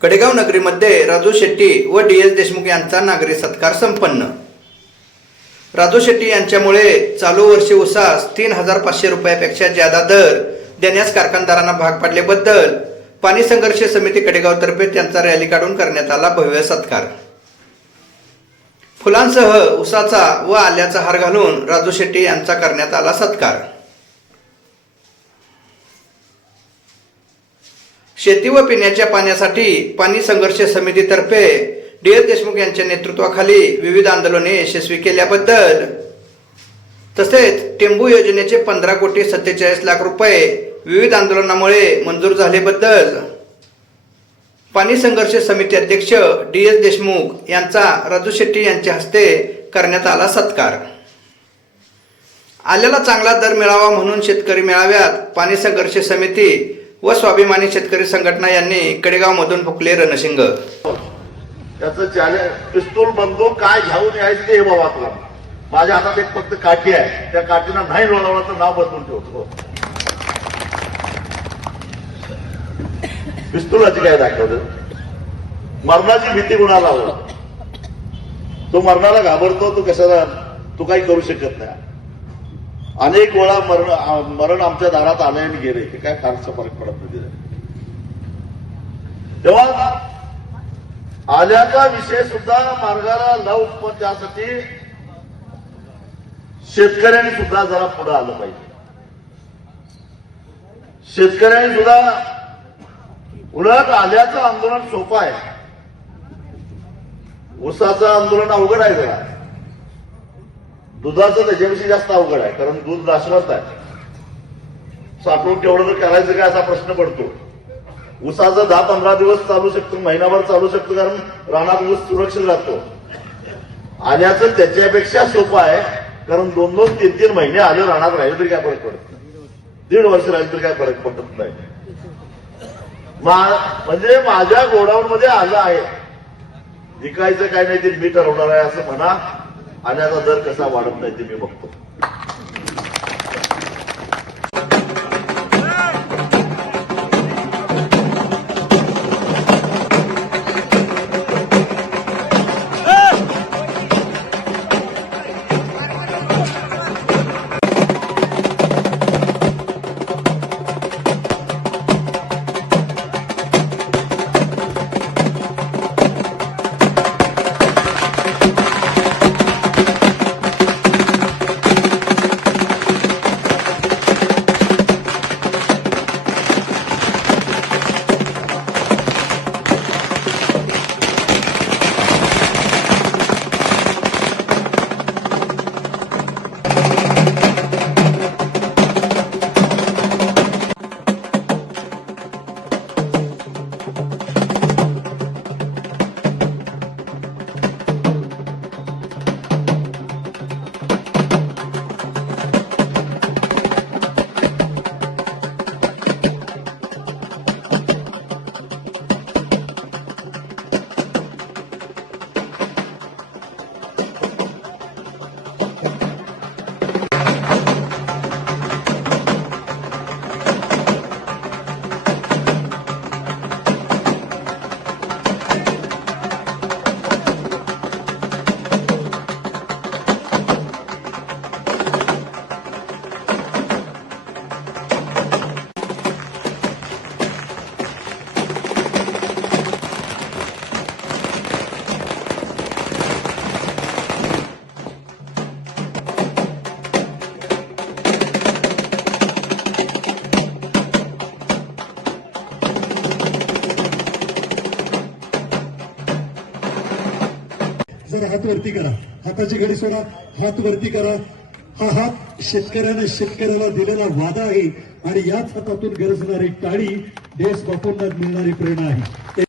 कडेगाव नगरीमध्ये राजू शेट्टी व डी.एस. देशमुख यांचा नागरी सत्कार संपन्न। राजू शेट्टी यांच्यामुळे चालू वर्षी ऊसास 3,500 रुपयापेक्षा जादा दर देण्यास कारखानदारांना भाग पाडल्याबद्दल पाणी संघर्ष समिती कडेगावतर्फे त्यांचा रॅली काढून करण्यात आला भव्य सत्कार। फुलांसह ऊसाचा व आल्याचा हार घालून राजू शेट्टी यांचा करण्यात आला सत्कार। शेती व पिण्याच्या पाण्यासाठी पाणी संघर्ष समितीतर्फे डी.एस. देशमुख यांच्या नेतृत्वाखाली विविध आंदोलने यशस्वी केल्याबद्दल तसेच टेंबू योजनेचे 15,47,00,000 रुपये विविध आंदोलनामुळे मंजूर झाल्याबद्दल पाणी संघर्ष समिती अध्यक्ष डी.एस. देशमुख यांचा राजू शेट्टी यांच्या हस्ते करण्यात आला सत्कार। आल्याला चांगला दर मिळावा म्हणून शेतकरी मेळाव्यात पाणी संघर्ष समिती व स्वाभिमानी शेतकरी संघटना यांनी कडेगावमधून फुकले रणशिंग। त्याचं चॅलेंज पिस्तूल बंदूक काय घेऊन यायचं ते बाबा तुला। माझ्या हातात एक फक्त काठी आहे, त्या काठीनं नाही लोळवलं तर नाव बदलून ठेवतो। पिस्तुलाची काय दाखवलं? मरणाची भीती कुणाला आवडत? तो मरणाला घाबरतो, तो कशाला? तू काही करू शकत नाही। अनेक वेळा मरण आमच्या दारात आले आणि गेले, ते काय फारसा फरक पडत नाही। तेव्हा आल्याचा विषय सुद्धा मार्गाला लावून पण त्यासाठी शेतकऱ्यांनी सुद्धा जरा पुढे आलं पाहिजे। शेतकऱ्यांनी सुद्धा उलट आल्याचं आंदोलन सोपं आहे, ऊसाचं आंदोलन अवघड आहे जरा। दुधाचं त्याच्याविषयी जास्त अवघड आहे, कारण दूध नाशवंत आहे, साठवून ठेवलं तर करायचं काय असा प्रश्न पडतो। ऊसाचं 10-15 दिवस चालू शकतो, महिनाभर चालू शकतो, कारण रानात ऊस सुरक्षित राहतो। आल्याचं त्याच्यापेक्षा सोपं आहे, कारण 2-2, 3-3 महिने आले रानात राहिले तरी काय फरक पडत नाही, 1.5 वर्ष राहिले तरी काय फरक पडत नाही। म्हणजे माझ्या गोडाऊनमध्ये आलं आहे, विकायचं काय नाही ते मी ठरवणार आहे असं म्हणा। आल्याचा दर कसा वाढत नाही ते मी बघतो। जरा हात वरती करा, हाताची घडी सोडा, हात वरती करा। हा हात शेतकऱ्याला दिलेला वादा आहे आणि याच हातातून गरजणारी टाळी देशबापूंना मिळणारी प्रेरणा आहे।